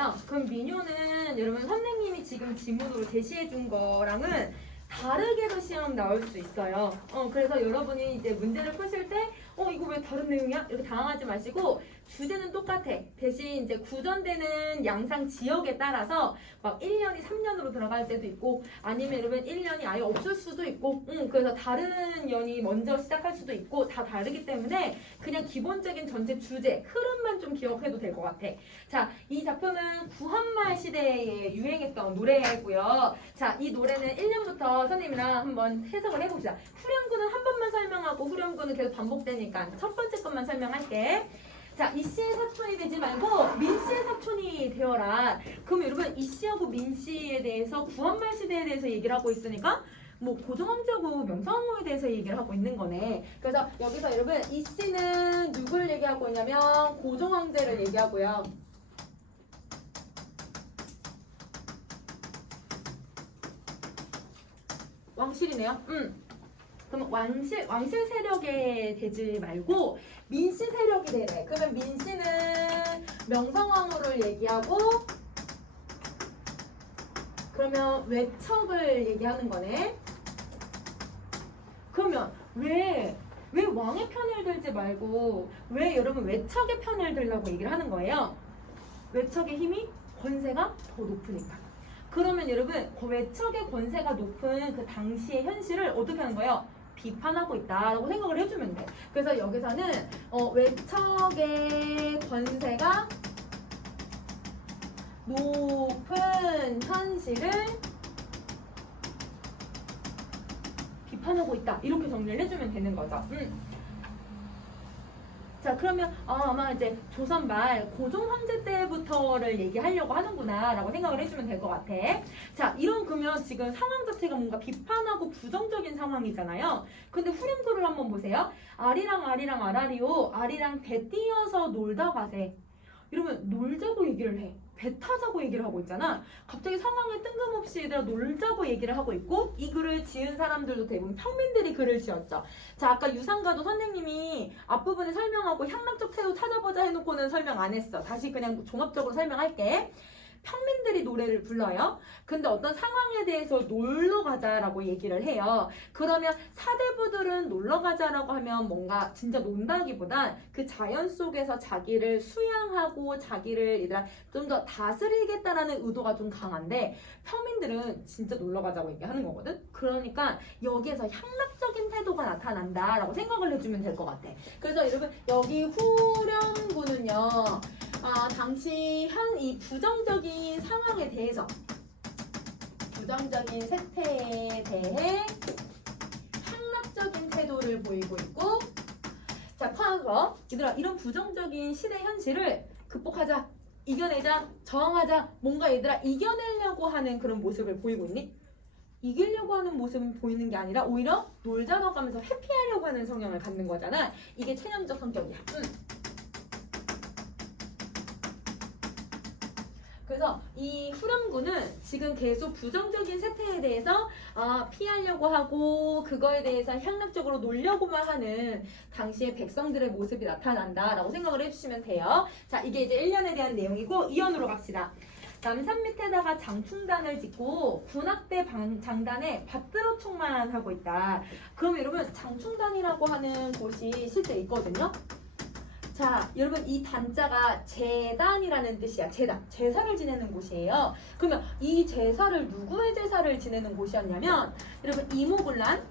민요잖아요. 그럼 민요는 여러분 선생님이 지금 지문으로 제시해 준 거랑은 다르게도 시험 나올 수 있어요. 그래서 여러분이 이제 문제를 푸실 때 이거 왜 다른 내용이야? 이렇게 당황하지 마시고 주제는 똑같아. 대신 이제 구전되는 양상 지역에 따라서 막 1년이 3년으로 들어갈 때도 있고 아니면 여러분 1년이 아예 없을 수도 있고 그래서 다른 연이 먼저 시작할 수도 있고 다 다르기 때문에 그냥 기본적인 전체 주제, 흐름만 좀 기억해도 될 것 같아. 자, 이 작품은 구한말 시대에 유행했던 노래고요. 자, 이 노래는 1년부터 선생님이랑 한번 해석을 해봅시다. 후렴구는 한 번만 설명하고 후렴구는 계속 반복되니까 첫 번째 것만 설명할게. 자, 이씨의 사촌이 되지 말고 민씨의 사촌이 되어라. 그럼 여러분 이씨하고 민씨에 대해서 구한말 시대에 대해서 얘기를 하고 있으니까 뭐 고종황제하고 명성황후에 대해서 얘기를 하고 있는 거네. 그래서 여기서 여러분 이씨는 누굴 얘기하고 있냐면 고종황제를 얘기하고요. 왕실이네요. 그럼 왕실 세력에 되지 말고 민씨 세력이 되래. 그러면 민씨는 명성황후를 얘기하고 그러면 외척을 얘기하는 거네. 그러면 왜 왕의 편을 들지 말고 왜 여러분 외척의 편을 들라고 얘기를 하는 거예요? 외척의 힘이 권세가 더 높으니까. 그러면 여러분 그 외척의 권세가 높은 그 당시의 현실을 어떻게 하는 거예요? 비판하고 있다라고 생각을 해주면 돼. 그래서 여기서는 외척의 권세가 높은 현실을 비판하고 있다. 이렇게 정리를 해주면 되는 거죠. 자, 그러면 아마 이제 조선 말 고종 황제 때부터를 얘기하려고 하는구나 라고 생각을 해주면 될 것 같아. 자, 이런 그러면 지금 상황 자체가 뭔가 비판하고 부정적인 상황이잖아요. 근데 후렴구를 한번 보세요. 아리랑 아라리오 아리랑 배 띄어서 놀다 가세. 이러면 놀자고 얘기를 해. 배 타자고 얘기를 하고 있잖아. 갑자기 상황에 뜬금없이 얘들아 놀자고 얘기를 하고 있고 이 글을 지은 사람들도 대부분 평민들이 글을 지었죠. 자, 아까 유상가도 선생님이 앞부분에 설명하고 향락적 태도 찾아보자 해놓고는 설명 안 했어. 다시 그냥 종합적으로 설명할게. 평민들이 노래를 불러요. 근데 어떤 상황에 대해서 놀러 가자라고 얘기를 해요. 그러면 사대부들은 놀러 가자라고 하면 뭔가 진짜 논다기보단 그 자연 속에서 자기를 수양하고 자기를 얘들아 좀 더 다스리겠다라는 의도가 좀 강한데 평민들은 진짜 놀러 가자고 얘기하는 거거든. 그러니까 여기에서 향락적인 태도가 나타난다라고 생각을 해주면 될 것 같아. 그래서 여러분 여기 후렴구는요. 당시 이 부정적인 상황에 대해서 부정적인 세태에 대해 향락적인 태도를 보이고 있고 자, 파악어 얘들아 이런 부정적인 시대 현실을 극복하자, 이겨내자, 저항하자 뭔가 얘들아 이겨내려고 하는 그런 모습을 보이고 있니? 이기려고 하는 모습은 보이는 게 아니라 오히려 놀자러 가면서 회피하려고 하는 성향을 갖는 거잖아. 이게 체념적 성격이야. 그래서 이 후렴구는 지금 계속 부정적인 세태에 대해서 피하려고 하고 그거에 대해서 향락적으로 놀려고만 하는 당시의 백성들의 모습이 나타난다라고 생각을 해주시면 돼요. 자, 이게 이제 1년에 대한 내용이고 2연으로 갑시다. 남산 밑에다가 장충단을 짓고 군악대 장단에 받들어총만 하고 있다. 그럼 여러분 장충단이라고 하는 곳이 실제 있거든요. 자, 여러분 이 단자가 제단이라는 뜻이야. 제단, 제사를 지내는 곳이에요. 그러면 이 제사를 누구의 제사를 지내는 곳이었냐면 여러분 이모군란,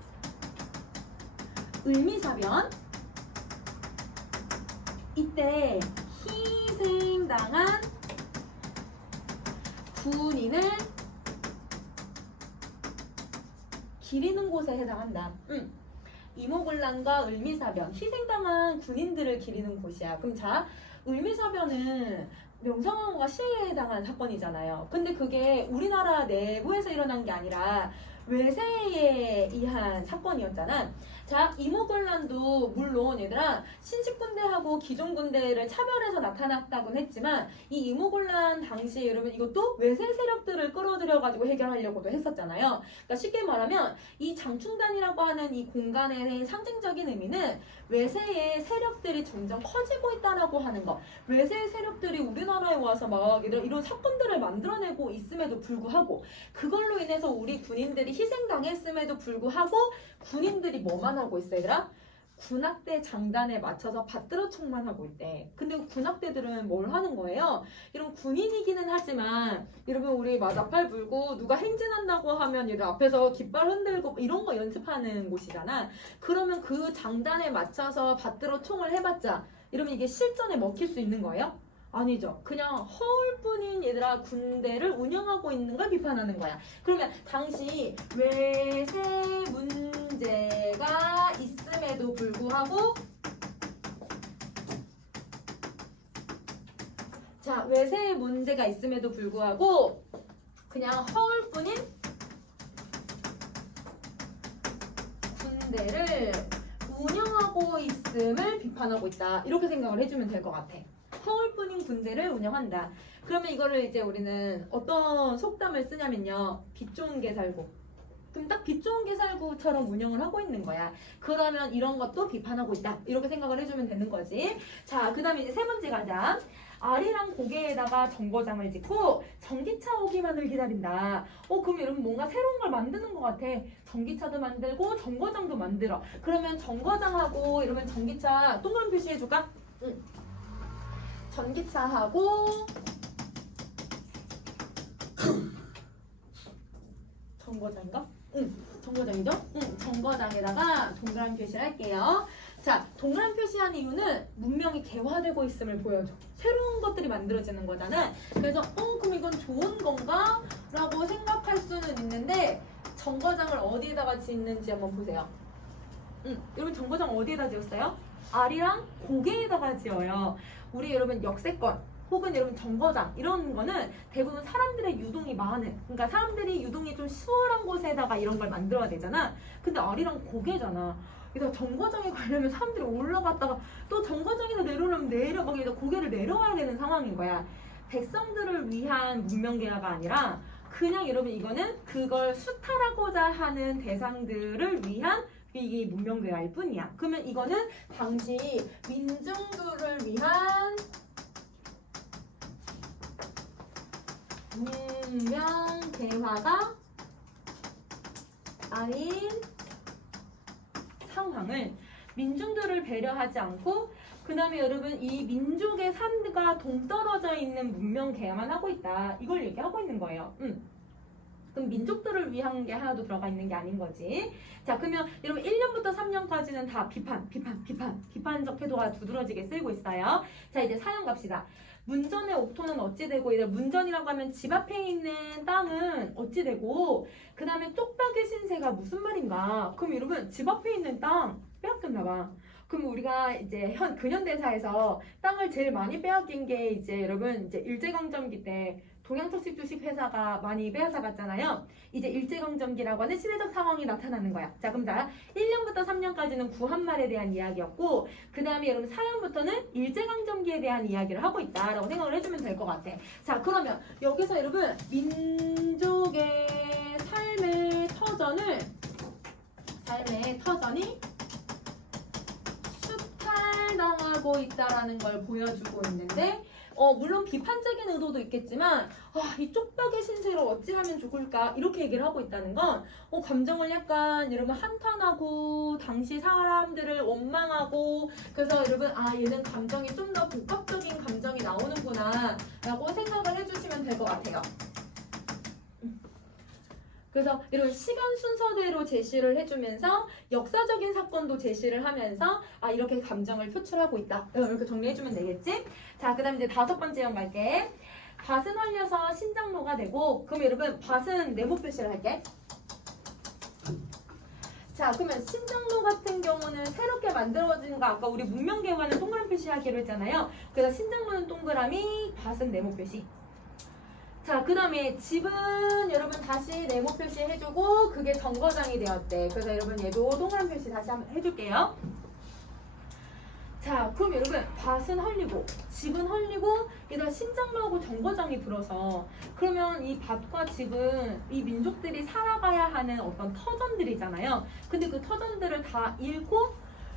을미사변 이때 희생당한 군인을 기리는 곳에 해당한다. 이모군란과 을미사변, 희생당한 군인들을 기리는 곳이야. 그럼 자, 을미사변은 명성황후가 시해당한 사건이잖아요. 근데 그게 우리나라 내부에서 일어난 게 아니라 외세에 의한 사건이었잖아. 자, 이모군란도 물론 얘들아 신식군대하고 기존군대를 차별해서 나타났다곤 했지만 이 이모군란 당시 여러분 이것도 외세 세력들을 끌어들여가지고 해결하려고도 했었잖아요. 그러니까 쉽게 말하면 이 장충단이라고 하는 이 공간의 상징적인 의미는 외세의 세력들이 점점 커지고 있다라고 하는 거. 외세 세력들이 우리나라에 와서 막 이런 사건들을 만들어내고 있음에도 불구하고 그걸로 인해서 우리 군인들이 희생당했음에도 불구하고 군인들이 뭐만 하고 있어 얘들아? 군악대 장단에 맞춰서 받들어 총만 하고 있대. 근데 군악대들은 뭘 하는 거예요? 이런 군인이기는 하지만 여러분 우리 막 나팔 불고 누가 행진한다고 하면 얘들 앞에서 깃발 흔들고 이런 거 연습하는 곳이잖아. 그러면 그 장단에 맞춰서 받들어 총을 해봤자 여러분 이게 실전에 먹힐 수 있는 거예요? 아니죠. 그냥 허울뿐인 얘들아 군대를 운영하고 있는 걸 비판하는 거야. 그러면 당시 외세 문제가 있음에도 불구하고 자, 외세 문제가 있음에도 불구하고 그냥 허울뿐인 군대를 운영하고 있음을 비판하고 있다. 이렇게 생각을 해주면 될 것 같아. 허울뿐인 군대를 운영한다. 그러면 이거를 이제 우리는 어떤 속담을 쓰냐면요. 빛 좋은 게 살고. 그럼 딱 빛 좋은 게 살고처럼 운영을 하고 있는 거야. 그러면 이런 것도 비판하고 있다. 이렇게 생각을 해주면 되는 거지. 자, 그 다음에 이제 세 번째 가자. 아리랑 고개에다가 정거장을 짓고 전기차 오기만을 기다린다. 그럼 여러분 뭔가 새로운 걸 만드는 것 같아. 전기차도 만들고 정거장도 만들어. 그러면 정거장하고 이러면 전기차 동그라미 표시해줄까? 응. 전기차하고 정거장인가? 응, 정거장이죠? 응, 정거장에다가 동그라미 표시를 할게요. 자, 동그라미 표시한 이유는 문명이 개화되고 있음을 보여줘. 새로운 것들이 만들어지는 거잖아. 그래서 그럼 이건 좋은 건가? 라고 생각할 수는 있는데 정거장을 어디에다가 짓는지 한번 보세요. 여러분 정거장 어디에다 지었어요? 아리랑 고개에다가 지어요. 우리 여러분 역세권 혹은 여러분 정거장 이런 거는 대부분 사람들의 유동이 많은, 그러니까 사람들이 유동이 좀 수월한 곳에다가 이런 걸 만들어야 되잖아. 근데 아리랑 고개잖아. 그래서 정거장에 가려면 사람들이 올라갔다가 또 정거장에서 내려오려면 내려가기에서 고개를 내려와야 되는 상황인 거야. 백성들을 위한 문명개화가 아니라 그냥 여러분 이거는 그걸 수탈하고자 하는 대상들을 위한 이게 문명개화일 뿐이야. 그러면 이거는 당시 민중들을 위한 문명개화가 아닌 상황을 민중들을 배려하지 않고 그 다음에 여러분 이 민족의 삶과 동떨어져 있는 문명개화만 하고 있다. 이걸 얘기하고 있는 거예요. 그럼 민족들을 위한 게 하나도 들어가 있는 게 아닌 거지. 자, 그러면 여러분 1년부터 3년까지는 다 비판적 태도가 두드러지게 쓰이고 있어요. 자, 이제 사연 갑시다. 문전의 옥토는 어찌 되고, 이제 문전이라고 하면 집 앞에 있는 땅은 어찌 되고, 그 다음에 쪽박의 신세가 무슨 말인가? 그럼 여러분 집 앞에 있는 땅 빼앗겼나 봐. 그럼 우리가 이제 근현대사에서 땅을 제일 많이 빼앗긴 게 이제 여러분 이제 일제강점기 때 동양특식 주식회사가 많이 빼앗아갔잖아요. 이제 일제강점기라고 하는 시대적 상황이 나타나는 거야. 자, 그럼 자 1년부터 3년까지는 구한말에 대한 이야기였고 그 다음에 여러분 4년부터는 일제강점기에 대한 이야기를 하고 있다라고 생각을 해주면 될 것 같아. 자, 그러면 여기서 여러분 민족의 삶의 터전이 수탈당하고 있다라는 걸 보여주고 있는데 물론 비판적인 의도도 있겠지만 이 쪽박의 신세를 어찌하면 좋을까 이렇게 얘기를 하고 있다는 건 감정을 약간 여러분 한탄하고 당시 사람들을 원망하고 그래서 여러분 얘는 감정이 좀 더 복합적인 감정이 나오는구나 라고 생각을 해주시면 될 것 같아요. 그래서 이런 시간 순서대로 제시를 해주면서 역사적인 사건도 제시를 하면서 이렇게 감정을 표출하고 있다. 이렇게 정리해주면 되겠지? 자, 그 다음에 이제 5번째 형 갈게. 밭은 헐려서 신장로가 되고 그럼 여러분 밭은 네모 표시를 할게. 자, 그러면 신장로 같은 경우는 새롭게 만들어진 거 아까 우리 문명개화는 동그라미 표시하기로 했잖아요. 그래서 신장로는 동그라미, 밭은 네모 표시. 자, 그 다음에 집은 여러분 다시 네모 표시 해주고 그게 정거장이 되었대. 그래서 여러분 얘도 동그란 표시 다시 한번 해줄게요. 자, 그럼 여러분 밭은 헐리고 집은 헐리고 얘들아 신장로하고 정거장이 들어서 그러면 이 밭과 집은 이 민족들이 살아가야 하는 어떤 터전들이잖아요. 근데 그 터전들을 다 잃고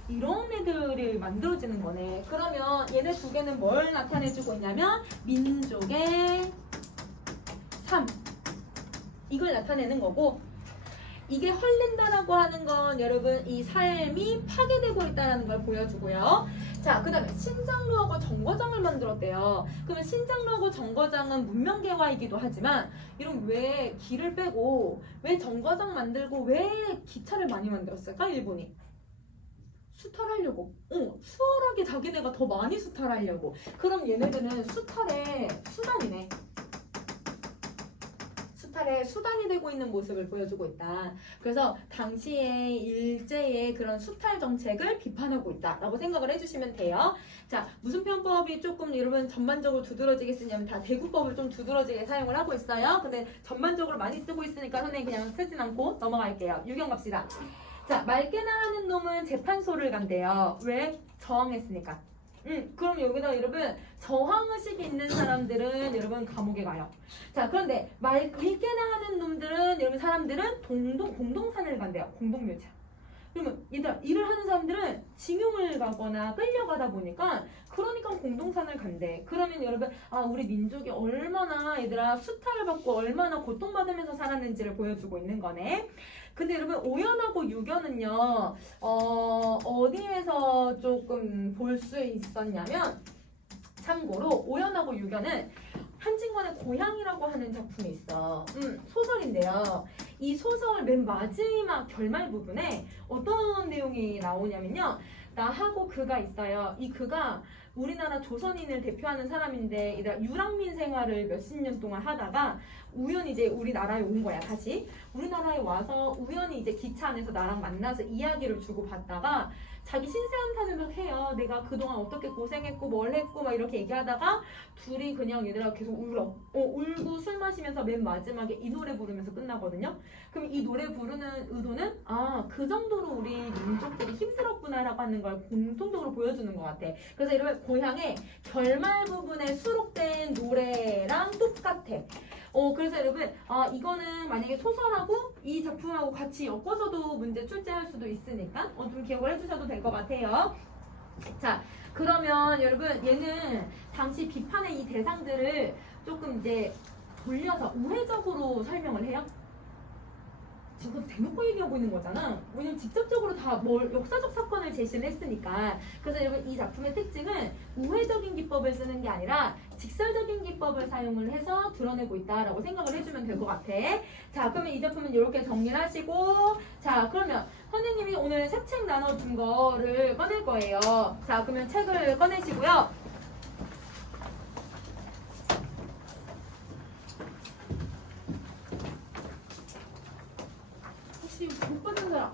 이런 애들이 만들어지는 거네. 그러면 얘네 두 개는 뭘 나타내주고 있냐면 민족의 삶 이걸 나타내는 거고, 이게 헐린다라고 하는 건 여러분 이 삶이 파괴되고 있다는 걸 보여주고요. 자, 그 다음에 신장로하고 정거장을 만들었대요. 그러면 신장로하고 정거장은 문명개화이기도 하지만 이런 왜 길을 빼고 왜 정거장 만들고 왜 기차를 많이 만들었을까? 일본이 수탈하려고. 수월하게 자기네가 더 많이 수탈하려고. 그럼 얘네들은 수탈의 수단이네. 수탈의 수단이 되고 있는 모습을 보여주고 있다. 그래서 당시의 일제의 그런 수탈 정책을 비판하고 있다라고 생각을 해주시면 돼요. 자, 무슨 편법이 조금 여러분 전반적으로 두드러지게 쓰냐면 다 대구법을 좀 두드러지게 사용을 하고 있어요. 근데 전반적으로 많이 쓰고 있으니까 선생님 그냥 쓰진 않고 넘어갈게요. 유경 갑시다. 자, 맑게나 하는 놈은 재판소를 간대요. 왜? 저항했으니까. 그럼 여기다 여러분 저항의식이 있는 사람들은 여러분 감옥에 가요. 자, 그런데 맑게나 하는 놈들은 여러분 사람들은 공동산을 간대요. 공동묘지. 그러면 얘들아 일을 하는 사람들은 징용을 가거나 끌려가다 보니까 그러니까 공동산을 간대. 그러면 여러분 우리 민족이 얼마나 얘들아 수탈을 받고 얼마나 고통받으면서 살았는지를 보여주고 있는 거네. 근데 여러분 오연하고 유견은요 어디에서 조금 볼 수 있었냐면, 참고로 오연하고 유견은 한진관의 고향이라고 하는 작품이 있어. 소설인데요. 이 소설 맨 마지막 결말 부분에 어떤 내용이 나오냐면요. 나하고 그가 있어요. 이 그가 우리나라 조선인을 대표하는 사람인데 유랑민 생활을 몇십 년 동안 하다가 우연히 이제 우리나라에 온 거야. 다시 우리나라에 와서 우연히 이제 기차 안에서 나랑 만나서 이야기를 주고받다가 자기 신세한탄을 막 해요. 내가 그동안 어떻게 고생했고 뭘 했고 막 이렇게 얘기하다가 둘이 그냥 얘들아 계속 울어. 울고 술 마시면서 맨 마지막에 이 노래 부르면서 끝나거든요. 그럼 이 노래 부르는 의도는 그 정도로 우리 민족들이 힘들었구나라고 하는 걸 공통적으로 보여주는 것 같아. 그래서 이러면 고향의 결말 부분에 수록된 노래랑 똑같아. 그래서 여러분 이거는 만약에 소설하고 이 작품하고 같이 엮어서도 문제 출제할 수도 있으니까 좀 기억을 해주셔도 될 것 같아요. 자, 그러면 여러분 얘는 당시 비판의 이 대상들을 조금 이제 돌려서 우회적으로 설명을 해요. 지금 대놓고 얘기하고 있는 거잖아. 왜냐면 직접적으로 다 역사적 사건을 제시를 했으니까. 그래서 여러분 이 작품의 특징은 우회적인 기법을 쓰는 게 아니라 직설적인 기법을 사용을 해서 드러내고 있다라고 생각을 해주면 될 것 같아. 자, 그러면 이 작품은 이렇게 정리를 하시고, 자, 그러면 선생님이 오늘 새 책 나눠준 거를 꺼낼 거예요. 자, 그러면 책을 꺼내시고요. 못 받는 사람.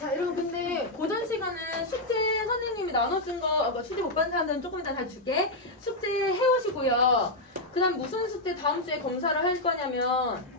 자, 여러분 근데 고전 시간은 숙제 선생님이 나눠준 거, 숙제 못 받은 사람들은 조금 이따 다 줄게. 숙제 해오시고요. 그 다음 무슨 숙제 다음 주에 검사를 할 거냐면,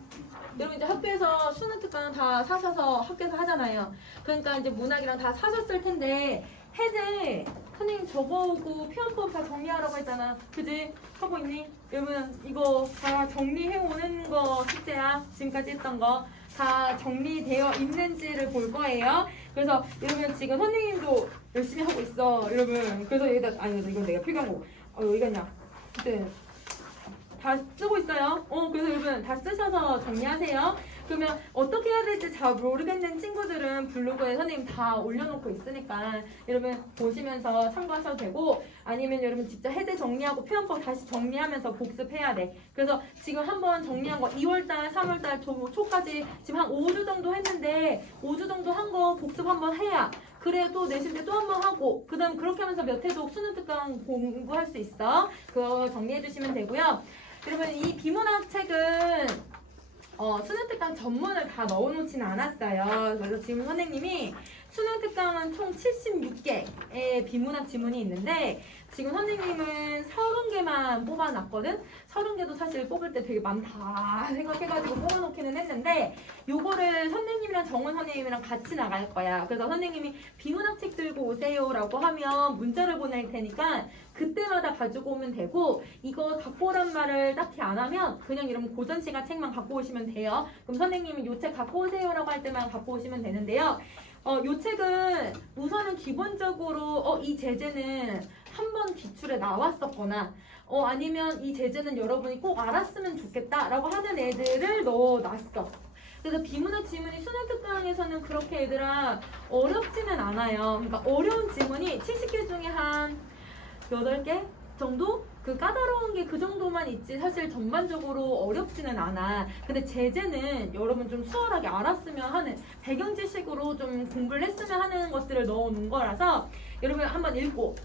여러분 이제 학교에서 수능 특강 다 사셔서 학교에서 하잖아요. 그러니까 이제 문학이랑 다 사셨을 텐데 해제 선생님 저거하고 표현법 다 정리하라고 했잖아. 그지? 하고 있니? 여러분 이거 다 정리해 오는 거 숙제야. 지금까지 했던 거 다 정리되어 있는지를 볼 거예요. 그래서 여러분 지금 선생님도 열심히 하고 있어. 여러분 그래서 여기다 이건 내가 필요한 거고 여기 갔냐? 그때 다 쓰고 있어요. 그래서 여러분 다 쓰셔서 정리하세요. 그러면 어떻게 해야 될지 잘 모르겠는 친구들은 블로그에 선생님 다 올려놓고 있으니까 여러분 보시면서 참고하셔도 되고, 아니면 여러분 직접 해제 정리하고 표현법 다시 정리하면서 복습해야 돼. 그래서 지금 한번 정리한 거 2월달, 3월달 초까지 지금 한 5주 정도 했는데 5주 정도 한 거 복습 한번 해야 그래 또 내실 때 또 한 번 하고 그다음 그렇게 하면서 몇 회도 수능 특강 공부할 수 있어. 그거 정리해 주시면 되고요. 그러면 이 비문학 책은 수능 특강 전문을 다 넣어놓지는 않았어요. 그래서 지금 선생님이 수능 특강은 총 76개의 비문학 지문이 있는데 지금 선생님은 30개만 뽑아놨거든? 30개도 사실 뽑을 때 되게 많다 생각해가지고 뽑아놓기는 했는데 요거를 선생님이랑 정원 선생님이랑 같이 나갈 거야. 그래서 선생님이 비문학 책 들고 오세요 라고 하면 문자를 보낼 테니까 그때마다 가지고 오면 되고 이거 갖고 오란 말을 딱히 안 하면 그냥 이러면 고전 시간 책만 갖고 오시면 돼요. 그럼 선생님이 요 책 갖고 오세요 라고 할 때만 갖고 오시면 되는데요. 요 책은 우선은 기본적으로 이 제재는 한 번 기출에 나왔었거나 아니면 이 제재는 여러분이 꼭 알았으면 좋겠다 라고 하는 애들을 넣어놨어. 그래서 비문학 지문이 수능 특강에서는 그렇게 얘들아 어렵지는 않아요. 그러니까 어려운 지문이 70개 중에 한 8개 정도? 그 까다로운 게 그 정도만 있지 사실 전반적으로 어렵지는 않아. 근데 제재는 여러분 좀 수월하게 알았으면 하는 배경 지식으로 좀 공부를 했으면 하는 것들을 넣어놓은 거라서 여러분 한번 읽고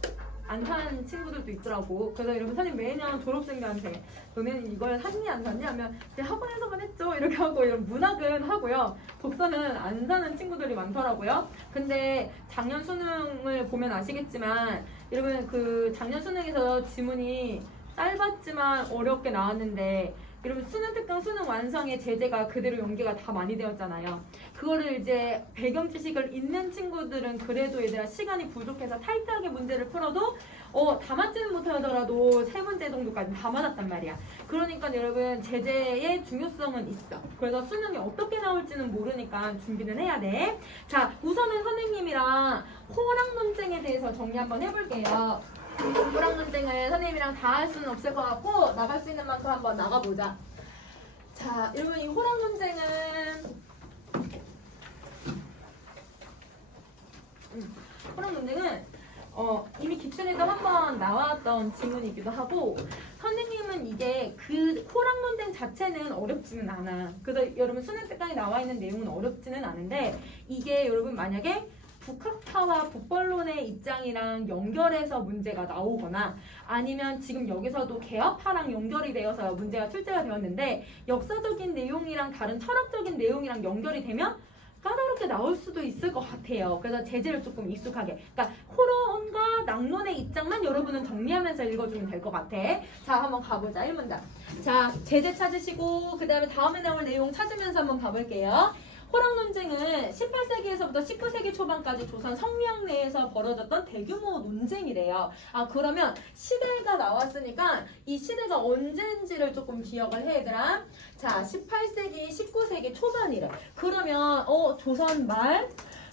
안 산 친구들도 있더라고. 그래서 여러분 선생님 매년 졸업생들한테 너네는 이걸 샀니 안 샀니 하면 이제 학원에서만 했죠 이렇게 하고 이런 문학은 하고요. 독서는 안 사는 친구들이 많더라고요. 근데 작년 수능을 보면 아시겠지만 여러분 그 작년 수능에서 지문이 짧았지만 어렵게 나왔는데 여러분 수능 특강 수능 완성의 제재가 그대로 연계가 다 많이 되었잖아요. 그거를 이제 배경 지식을 있는 친구들은 그래도 얘들아 시간이 부족해서 타이트하게 문제를 풀어도 다 맞지는 못하더라도 3문제 정도까지 다 맞았단 말이야. 그러니까 여러분 제재의 중요성은 있어. 그래서 수능이 어떻게 나올지는 모르니까 준비는 해야 돼. 자, 우선은 선생님이랑 호랑 논쟁에 대해서 정리 한번 해볼게요. 호랑 논쟁을 선생님이랑 다 할 수는 없을 것 같고 나갈 수 있는 만큼 한번 나가보자. 자, 여러분 이 호랑 논쟁은 이미 기출에도 한번 나왔던 지문이기도 하고 선생님은 이게 그 호랑 논쟁 자체는 어렵지는 않아. 그래서 여러분 수능 특강에 나와 있는 내용은 어렵지는 않은데 이게 여러분 만약에 북학파와 북벌론의 입장이랑 연결해서 문제가 나오거나 아니면 지금 여기서도 개혁파랑 연결이 되어서 문제가 출제가 되었는데 역사적인 내용이랑 다른 철학적인 내용이랑 연결이 되면 까다롭게 나올 수도 있을 것 같아요. 그래서 제재를 조금 익숙하게. 그러니까 호론과 낙론의 입장만 여러분은 정리하면서 읽어주면 될 것 같아. 자, 한번 가보자. 1문단. 자, 제재 찾으시고 그 다음에 다음에 나올 내용 찾으면서 한번 봐볼게요. 호랑 논쟁은 18세기에서부터 19세기 초반까지 조선 성리학 내에서 벌어졌던 대규모 논쟁이래요. 그러면 시대가 나왔으니까 이 시대가 언제인지를 조금 기억을 해 얘들아. 자, 18세기, 19세기 초반이래. 그러면 조선 말,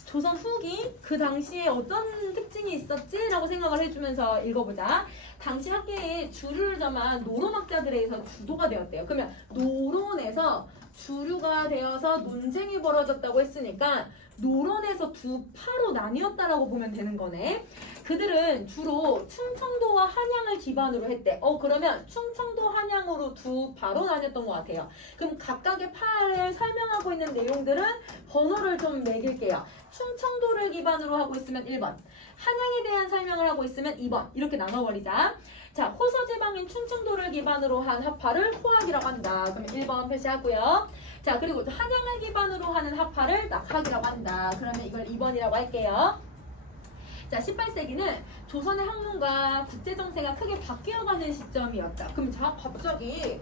조선 후기 그 당시에 어떤 특징이 있었지? 라고 생각을 해주면서 읽어보자. 당시 학계에 주류를 점한 노론학자들에 의해서 주도가 되었대요. 그러면 노론에서 주류가 되어서 논쟁이 벌어졌다고 했으니까 노론에서 두 파로 나뉘었다라고 보면 되는 거네. 그들은 주로 충청도와 한양을 기반으로 했대. 그러면 충청도 한양으로 두 파로 나뉘었던 것 같아요. 그럼 각각의 파를 설명하고 있는 내용들은 번호를 좀 매길게요. 충청도를 기반으로 하고 있으면 1번, 한양에 대한 설명을 하고 있으면 2번 이렇게 나눠버리자. 자, 호서지방인 충청도를 기반으로 한 학파를 호학이라고 한다. 그러면 1번 표시하고요. 자, 그리고 한양을 기반으로 하는 학파를 낙학이라고 한다. 그러면 이걸 2번이라고 할게요. 자, 18세기는 조선의 학문과 국제정세가 크게 바뀌어가는 시점이었다. 그럼 갑자기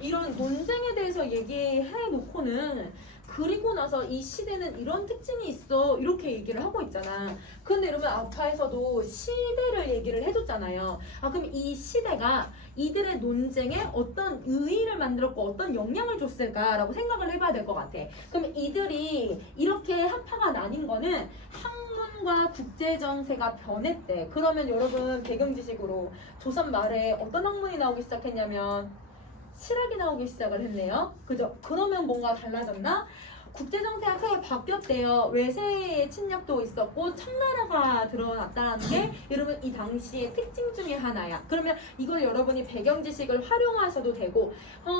이런 논쟁에 대해서 얘기해 놓고는 그리고 나서 이 시대는 이런 특징이 있어 이렇게 얘기를 하고 있잖아. 근데 여러분 아파에서도 시대를 얘기를 해줬잖아요. 그럼 이 시대가 이들의 논쟁에 어떤 의의를 만들었고 어떤 영향을 줬을까라고 생각을 해봐야 될 것 같아. 그럼 이들이 이렇게 학파가 나뉜 거는 학문과 국제정세가 변했대. 그러면 여러분 배경지식으로 조선 말에 어떤 학문이 나오기 시작했냐면 실학이 나오기 시작을 했네요. 그죠? 그러면 뭔가 달라졌나? 국제정세가 크게 바뀌었대요. 외세의 침략도 있었고 청나라가 드러났다는 게 여러분 이 당시의 특징 중에 하나야. 그러면 이걸 여러분이 배경 지식을 활용하셔도 되고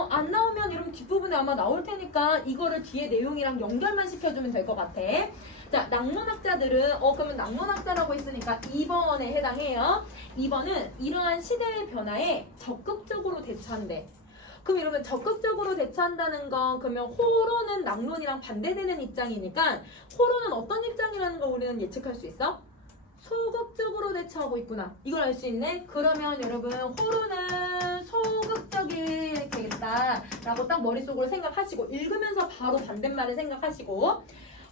안 나오면 여러분 뒷부분에 아마 나올 테니까 이거를 뒤에 내용이랑 연결만 시켜주면 될 것 같아. 자, 낭만학자들은 그러면 낭만학자라고 했으니까 2번에 해당해요. 2번은 이러한 시대의 변화에 적극적으로 대처한대. 그럼 이러면 적극적으로 대처한다는 건 그러면 호로는 낭론이랑 반대되는 입장이니까 호로는 어떤 입장이라는 걸 우리는 예측할 수 있어? 소극적으로 대처하고 있구나. 이걸 알 수 있네? 그러면 여러분 호로는 소극적이 되겠다라고 딱 머릿속으로 생각하시고 읽으면서 바로 반대말을 생각하시고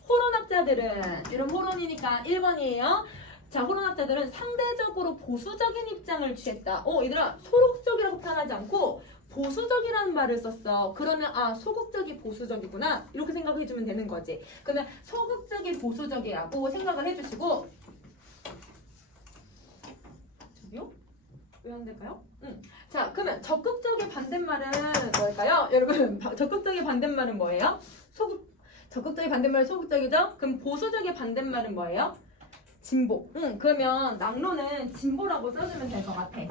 호론학자들은 여러분 호론이니까 1번이에요. 자, 호론학자들은 상대적으로 보수적인 입장을 취했다. 얘들아 소극적이라고 표현하지 않고 보수적이라는 말을 썼어. 그러면 소극적이 보수적이구나 이렇게 생각해주면 되는 거지. 그러면 소극적이 보수적이라고 생각을 해주시고 저기요? 왜 안 될까요? 자, 그러면 적극적의 반대말은 뭘까요? 여러분 적극적의 반대말은 뭐예요? 적극적의 반대말은 소극적이죠? 그럼 보수적의 반대말은 뭐예요? 진보. 그러면 낭론은 진보라고 써주면 될 것 같아.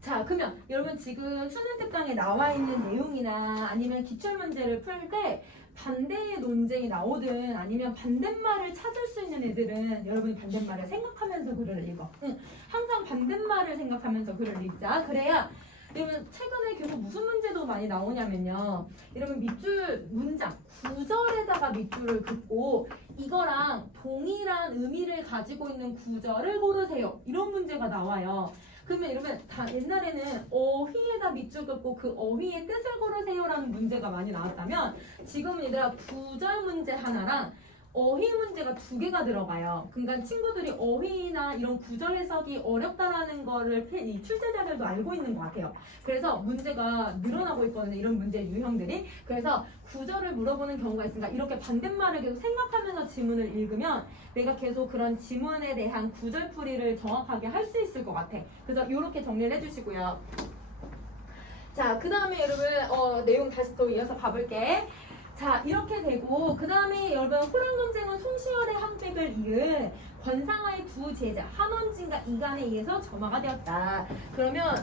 자, 그러면 여러분 지금 수능 특강에 나와 있는 내용이나 아니면 기출문제를 풀 때 반대의 논쟁이 나오든 아니면 반대말을 찾을 수 있는 애들은 여러분이 반대말을 생각하면서 글을 읽어. 항상 반대말을 생각하면서 글을 읽자. 그래야 여러분 최근에 계속 무슨 문제도 많이 나오냐면요. 여러분 밑줄 문장, 구절에다가 밑줄을 긋고 이거랑 동일한 의미를 가지고 있는 구절을 고르세요. 이런 문제가 나와요. 그러면 여러분 다 옛날에는 어휘에다 밑줄 긋고 그 어휘의 뜻을 고르세요라는 문제가 많이 나왔다면 지금은 얘들아 구절 문제 하나랑 어휘 문제가 2개가 들어가요. 그러니까 친구들이 어휘나 이런 구절 해석이 어렵다라는 거를 이 출제자들도 알고 있는 것 같아요. 그래서 문제가 늘어나고 있거든요. 이런 문제 유형들이. 그래서 구절을 물어보는 경우가 있으니까 이렇게 반대말을 계속 생각하면서 지문을 읽으면 내가 계속 그런 지문에 대한 구절풀이를 정확하게 할 수 있을 것 같아. 그래서 이렇게 정리를 해주시고요. 자, 그 다음에 여러분 내용 다시 또 이어서 가볼게. 자, 이렇게 되고 그 다음에 여러분 호랑 논쟁은 송시열의 항백을 이은 권상아의 두 제자 한원진과 이간에 의해서 점화가 되었다. 그러면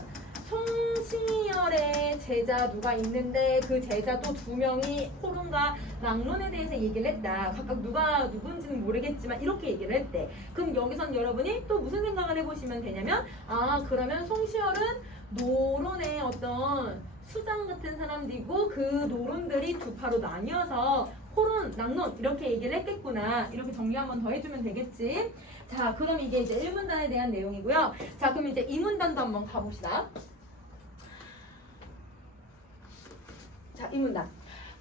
송시열의 제자 누가 있는데 그 제자 또 2명이 호론과 낭론에 대해서 얘기를 했다. 각각 누가 누군지는 모르겠지만 이렇게 얘기를 했대. 그럼 여기선 여러분이 또 무슨 생각을 해보시면 되냐면 그러면 송시열은 노론의 어떤 수장 같은 사람들이고 그 노론들이 2파로 나뉘어서 호론, 낭론 이렇게 얘기를 했겠구나. 이렇게 정리 한번 더 해주면 되겠지. 자, 그럼 이게 이제 1문단에 대한 내용이고요. 자, 그럼 이제 2문단도 한번 가봅시다. 자, 2문단.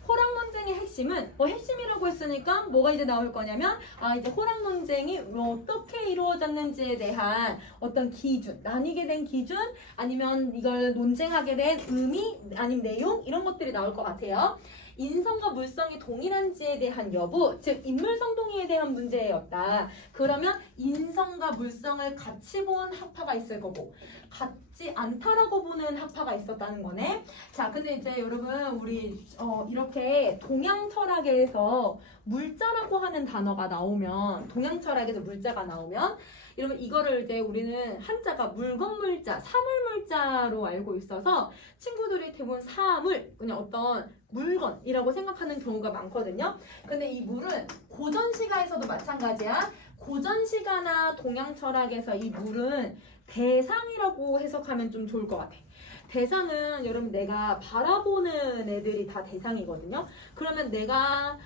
호랑 논쟁의 핵심은 핵심이라고 했으니까 뭐가 이제 나올 거냐면 이제 호랑 논쟁이 어떻게 이루어졌는지에 대한 어떤 기준, 나뉘게 된 기준 아니면 이걸 논쟁하게 된 의미 아니면 내용 이런 것들이 나올 것 같아요. 인성과 물성이 동일한지에 대한 여부, 즉 인물성동의에 대한 문제였다. 그러면 인성과 물성을 같이 본 학파가 있을 거고 같지 않다라고 보는 학파가 있었다는 거네. 자, 근데 이제 여러분 우리 이렇게 동양 철학에서 물자라고 하는 단어가 나오면 동양 철학에서 물자가 나오면 여러분 이거를 이제 우리는 한자가 물건 물자, 사물 물자로 알고 있어서 친구들이 대부분 사물, 그냥 어떤 물건이라고 생각하는 경우가 많거든요. 근데 이 물은 고전 시가에서도 마찬가지야. 고전 시가나 동양 철학에서 이 물은 대상이라고 해석하면 좀 좋을 것 같아. 대상은 여러분 내가 바라보는 애들이 다 대상이거든요. 그러면 내가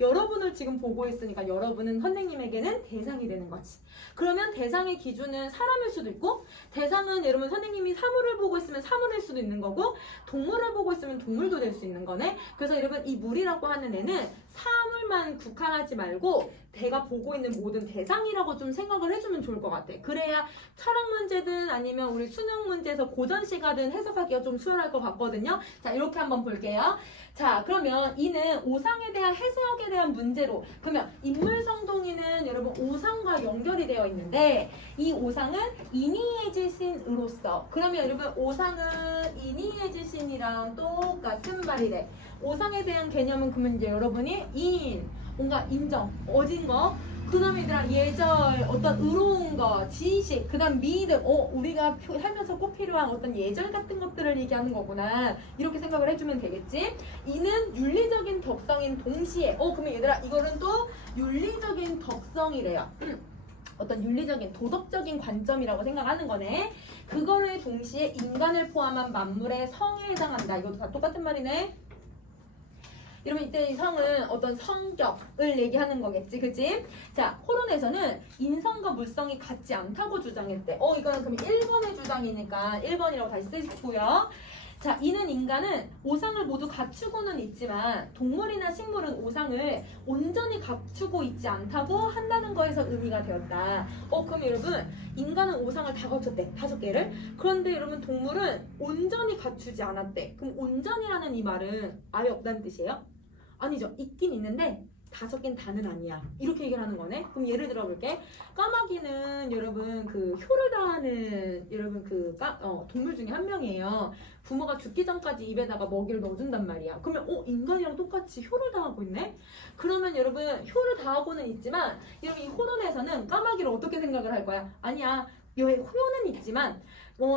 여러분을 지금 보고 있으니까 여러분은 선생님에게는 대상이 되는 거지. 그러면 대상의 기준은 사람일 수도 있고 대상은 여러분 선생님이 사물을 보고 있으면 사물일 수도 있는 거고 동물을 보고 있으면 동물도 될 수 있는 거네. 그래서 여러분 이 물이라고 하는 애는 사물만 국한하지 말고 내가 보고 있는 모든 대상이라고 좀 생각을 해주면 좋을 것 같아. 그래야 철학 문제든 아니면 우리 수능 문제에서 고전 시가든 해석하기가 좀 수월할 것 같거든요. 자, 이렇게 한번 볼게요. 자, 그러면 이는 오상에 대한 해석에 대한 문제로, 그러면 인물성동이는 여러분 오상과 연결이 되어 있는데 이 오상은 인이해지신으로서, 그러면 여러분 오상은 인이해지신이랑 똑같은 말이 돼. 오상에 대한 개념은 그러면 이제 여러분이 인, 뭔가 인정, 어진 거, 그 다음에 얘들아 예절, 어떤 의로운 거, 지식, 그 다음 미덕, 우리가 살면서 꼭 필요한 어떤 예절 같은 것들을 얘기하는 거구나, 이렇게 생각을 해주면 되겠지. 이는 윤리적인 덕성인 동시에, 그러면 얘들아 이거는 또 윤리적인 덕성이래요. 어떤 윤리적인 도덕적인 관점이라고 생각하는 거네. 그거를 동시에 인간을 포함한 만물의 성에 해당한다. 이것도 다 똑같은 말이네. 이러면 이때 이 성은 어떤 성격을 얘기하는 거겠지, 그치? 자, 호론에서는 인성과 물성이 같지 않다고 주장했대. 이거는 그럼 1번의 주장이니까 1번이라고 다시 쓰시고요. 자, 이는 인간은 오상을 모두 갖추고는 있지만 동물이나 식물은 오상을 온전히 갖추고 있지 않다고 한다는 거에서 의미가 되었다. 그럼 여러분, 인간은 오상을 다 갖췄대, 5개를. 그런데 여러분 동물은 온전히 갖추지 않았대. 그럼 온전이라는 이 말은 아예 없다는 뜻이에요? 아니죠. 있긴 있는데 5개는 다는 아니야. 이렇게 얘기를 하는 거네. 그럼 예를 들어 볼게. 까마귀는 여러분 그 효를 다하는 여러분 동물 중에 한 명이에요. 부모가 죽기 전까지 입에다가 먹이를 넣어준단 말이야. 그러면 인간이랑 똑같이 효를 다하고 있네? 그러면 여러분 효를 다하고는 있지만 여러분 이 호론에서는 까마귀를 어떻게 생각을 할 거야? 아니야. 효는 있지만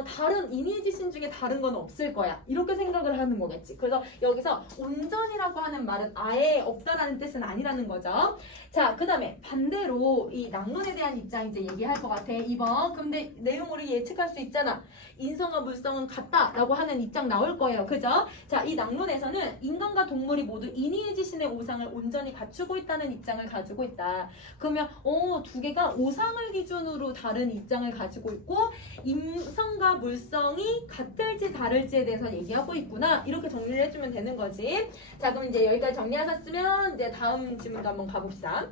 다른 인위지신 중에 다른 건 없을 거야. 이렇게 생각을 하는 거겠지. 그래서 여기서 온전이라고 하는 말은 아예 없다라는 뜻은 아니라는 거죠. 자, 그 다음에 반대로 이 낭론에 대한 입장 이제 얘기할 것 같아. 2번. 근데 내용으로 예측할 수 있잖아. 인성과 물성은 같다라고 하는 입장 나올 거예요. 그죠? 자, 이 낭론에서는 인간과 동물이 모두 인위지신의 오상을 온전히 갖추고 있다는 입장을 가지고 있다. 그러면 2개가 오상을 기준으로 다른 입장을 가지고 있고 인성과 물성이 같을지 다를지에 대해서 얘기하고 있구나. 이렇게 정리를 해주면 되는 거지. 자, 그럼 이제 여기까지 정리하셨으면 이제 다음 질문도 한번 가봅시다.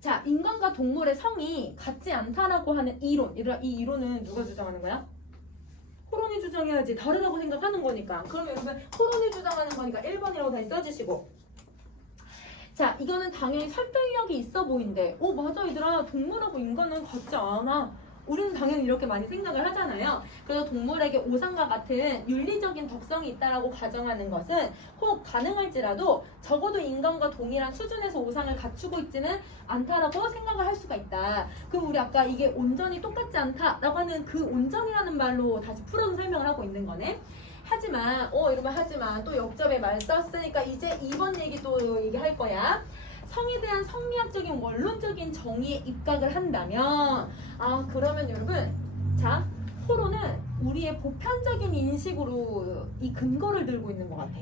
자, 인간과 동물의 성이 같지 않다라고 하는 이론. 이 이론은 누가 주장하는 거야? 호론이 주장해야지. 다르다고 생각하는 거니까. 그러면 여러분 호론이 주장하는 거니까 1번이라고 다시 써주시고. 자, 이거는 당연히 설득력이 있어 보인대. 맞아 얘들아. 동물하고 인간은 같지 않아. 우리는 당연히 이렇게 많이 생각을 하잖아요. 그래서 동물에게 오상과 같은 윤리적인 덕성이 있다라고 가정하는 것은 혹 가능할지라도 적어도 인간과 동일한 수준에서 오상을 갖추고 있지는 않다라고 생각을 할 수가 있다. 그럼 우리 아까 이게 온전히 똑같지 않다라고 하는 그 온전이라는 말로 다시 풀어서 설명을 하고 있는 거네. 하지만 하지만 또 역접에 말 썼으니까 이제 2번 얘기 또 얘기할 거야. 성에 대한 성리학적인 원론적인 정의에 입각을 한다면 그러면 여러분 자 호론은 우리의 보편적인 인식으로 이 근거를 들고 있는 것 같아.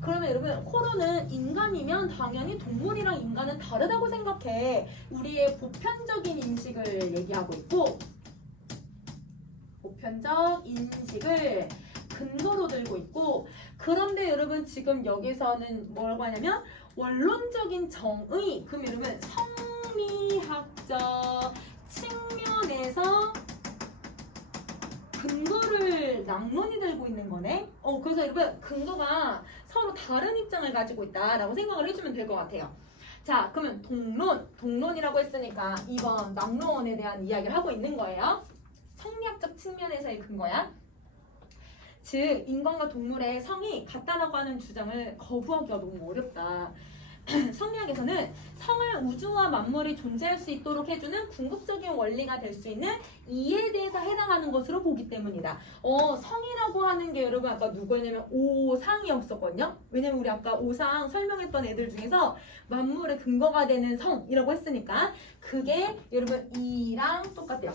그러면 여러분 호론은 인간이면 당연히 동물이랑 인간은 다르다고 생각해. 우리의 보편적인 인식을 얘기하고 있고 보편적 인식을 근거로 들고 있고, 그런데 여러분 지금 여기서는 뭐라고 하냐면 원론적인 정의. 그럼 여러분 성리학적 측면에서 근거를 낭론이 들고 있는 거네. 그래서 여러분 근거가 서로 다른 입장을 가지고 있다라고 생각을 해주면 될 것 같아요. 자, 그러면 동론이라고 했으니까 2번 낭론에 대한 이야기를 하고 있는 거예요. 성리학적 측면에서의 근거야. 즉 인간과 동물의 성이 같다라고 하는 주장을 거부하기가 너무 어렵다. 성리학에서는 성을 우주와 만물이 존재할 수 있도록 해주는 궁극적인 원리가 될 수 있는 이에 대해서 해당하는 것으로 보기 때문이다. 성이라고 하는 게 여러분 아까 누구였냐면 오상이었었거든요. 왜냐면 우리 아까 오상 설명했던 애들 중에서 만물의 근거가 되는 성이라고 했으니까 그게 여러분 이랑 똑같아요.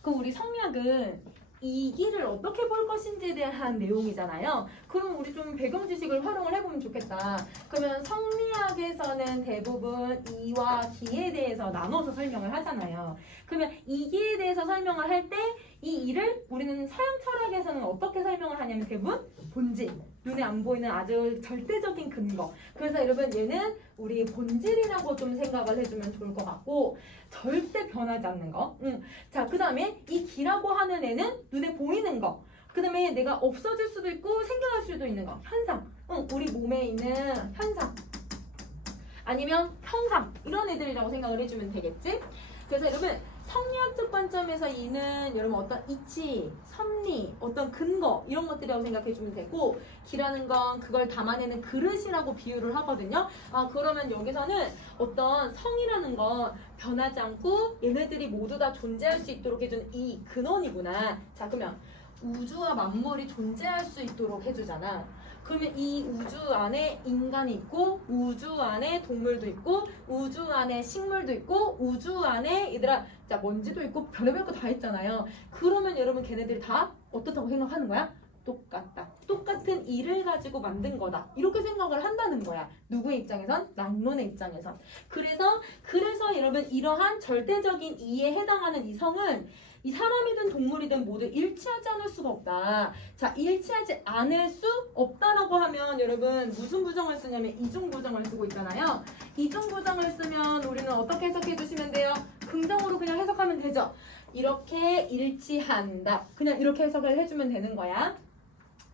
그럼 우리 성리학은 이 길을 어떻게 볼 것인지에 대한 내용이잖아요. 그럼 우리 좀 배경 지식을 활용을 해보면 좋겠다. 그러면 성리학에서는 대부분 이와 기에 대해서 나눠서 설명을 하잖아요. 그러면 이기에 대해서 설명을 할 때 이 이를 우리는 서양 철학에서는 어떻게 설명을 하냐면 대부분 본질, 눈에 안 보이는 아주 절대적인 근거. 그래서 여러분 얘는 우리 본질이라고 좀 생각을 해주면 좋을 것 같고 절대 변하지 않는 거. 자, 그 다음에 이 기라고 하는 애는 눈에 보이는 거. 그 다음에 내가 없어질 수도 있고 생겨날 수도 있는 거. 현상. 우리 몸에 있는 현상. 아니면 형상. 이런 애들이라고 생각을 해주면 되겠지? 그래서 여러분 성리학적 관점에서 이는 여러분 어떤 이치, 섭리, 어떤 근거 이런 것들이라고 생각해주면 되고 기라는 건 그걸 담아내는 그릇이라고 비유를 하거든요. 그러면 여기서는 어떤 성이라는 건 변하지 않고 얘네들이 모두 다 존재할 수 있도록 해주는 이 근원이구나. 자, 그러면 우주와 만물이 존재할 수 있도록 해주잖아. 그러면 이 우주 안에 인간이 있고 우주 안에 동물도 있고 우주 안에 식물도 있고 우주 안에 얘들아 자 먼지도 있고 별의별 거 다 있잖아요. 그러면 여러분 걔네들이 다 어떻다고 생각하는 거야? 똑같다. 똑같은 일을 가지고 만든 거다. 이렇게 생각을 한다는 거야. 누구의 입장에선? 낭론의 입장에선. 그래서 여러분 이러한 절대적인 이에 해당하는 이 성은 이 사람이든 동물이든 모두 일치하지 않을 수가 없다. 자, 일치하지 않을 수 없다라고 하면 여러분 무슨 부정을 쓰냐면 이중 부정을 쓰고 있잖아요. 이중 부정을 쓰면 우리는 어떻게 해석해 주시면 돼요? 긍정으로 그냥 해석하면 되죠. 이렇게 일치한다. 그냥 이렇게 해석을 해주면 되는 거야.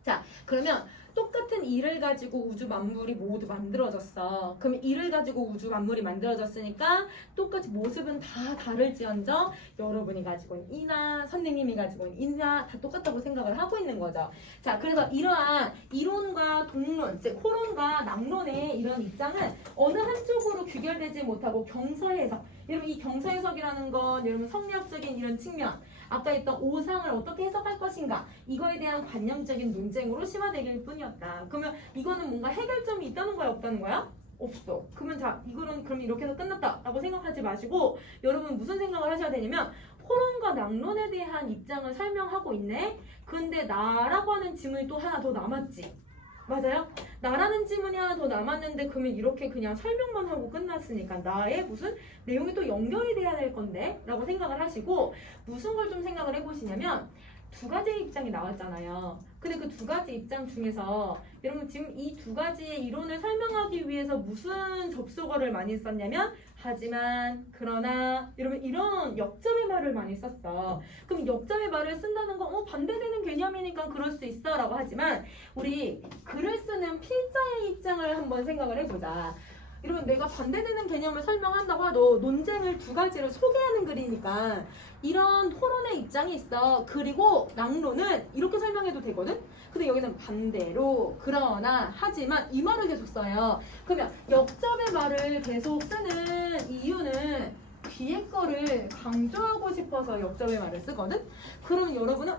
자, 그러면 똑같은 일을 가지고 우주 만물이 모두 만들어졌어. 그럼 일을 가지고 우주 만물이 만들어졌으니까 똑같이 모습은 다 다를지언정 여러분이 가지고 있는 이나 선생님이 가지고 있는 이나 다 똑같다고 생각을 하고 있는 거죠. 자, 그래서 이러한 이론과 동론, 즉 호론과 낭론의 이런 입장은 어느 한쪽으로 귀결되지 못하고 경서해석. 여러분 이 경서해석이라는 건 여러분 성리학적인 이런 측면 아까 했던 오상을 어떻게 해석할 것인가 이거에 대한 관념적인 논쟁으로 심화되길 뿐이었다. 그러면 이거는 뭔가 해결점이 있다는 거야 없다는 거야? 없어. 그러면 자 이거는 그럼 이렇게 해서 끝났다 라고 생각하지 마시고 여러분 무슨 생각을 하셔야 되냐면 호론과 낭론에 대한 입장을 설명하고 있네. 근데 나라고 하는 지문이 또 하나 더 남았지. 맞아요? 나라는 지문이 하나 더 남았는데 그러면 이렇게 그냥 설명만 하고 끝났으니까 나의 무슨 내용이 또 연결이 돼야 될 건데 라고 생각을 하시고 무슨 걸 좀 생각을 해보시냐면 두 가지의 입장이 나왔잖아요. 근데 그 두 가지 입장 중에서 여러분 지금 이 두 가지의 이론을 설명하기 위해서 무슨 접속어를 많이 썼냐면 하지만, 그러나 여러분 이런 역점의 말을 많이 썼어. 그럼 역점의 말을 쓴다는 건 반대되는 개념이니까 그럴 수 있어 라고 하지만 우리 글을 쓰는 필자의 입장을 한번 생각을 해보자. 여러분 내가 반대되는 개념을 설명한다고 해도 논쟁을 두 가지를 소개하는 글이니까 이런 토론의 입장이 있어. 그리고 낭론은 이렇게 설명해도 되거든? 근데 여기는 반대로, 그러나, 하지만 이 말을 계속 써요. 그러면 역접의 말을 계속 쓰는 이유는 뒤에 거를 강조하고 싶어서 역접의 말을 쓰거든? 그럼 여러분은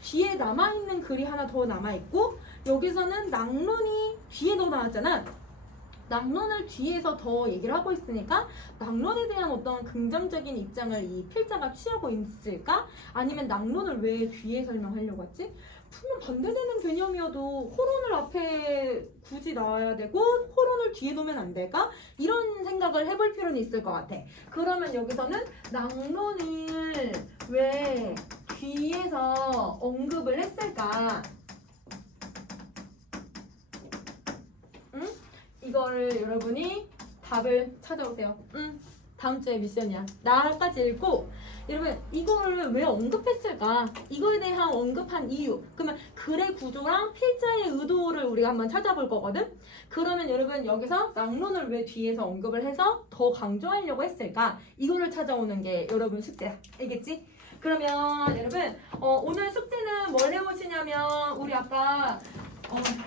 뒤에 남아있는 글이 하나 더 남아있고 여기서는 낭론이 뒤에 더 나왔잖아. 낭론을 뒤에서 더 얘기를 하고 있으니까 낭론에 대한 어떤 긍정적인 입장을 이 필자가 취하고 있을까? 아니면 낭론을 왜 뒤에 설명하려고 했지? 분명 반대되는 개념이어도 호론을 앞에 굳이 나와야 되고 호론을 뒤에 놓으면 안 될까? 이런 생각을 해볼 필요는 있을 것 같아. 그러면 여기서는 낭론을 왜 뒤에서 언급을 했을까? 이거를 여러분이 답을 찾아오세요. 다음 주에 미션이야. 나까지 읽고 여러분 이거를 왜 언급했을까? 이거에 대한 언급한 이유. 그러면 글의 구조랑 필자의 의도를 우리가 한번 찾아볼 거거든. 그러면 여러분 여기서 낭론을 왜 뒤에서 언급을 해서 더 강조하려고 했을까? 이거를 찾아오는 게 여러분 숙제야. 알겠지? 그러면 여러분 오늘 숙제는 뭘 해보시냐면 우리 아까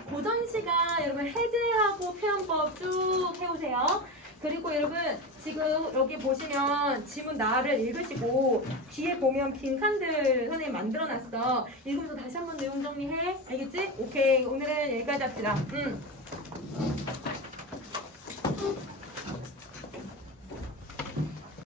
고전시가 여러분 해제하고 표현법 쭉 해오세요. 그리고 여러분 지금 여기 보시면 지문 나를 읽으시고 뒤에 보면 빈칸들 선생님 만들어놨어. 읽으면서 다시 한번 내용 정리해. 알겠지? 오케이. 오늘은 여기까지 합시다.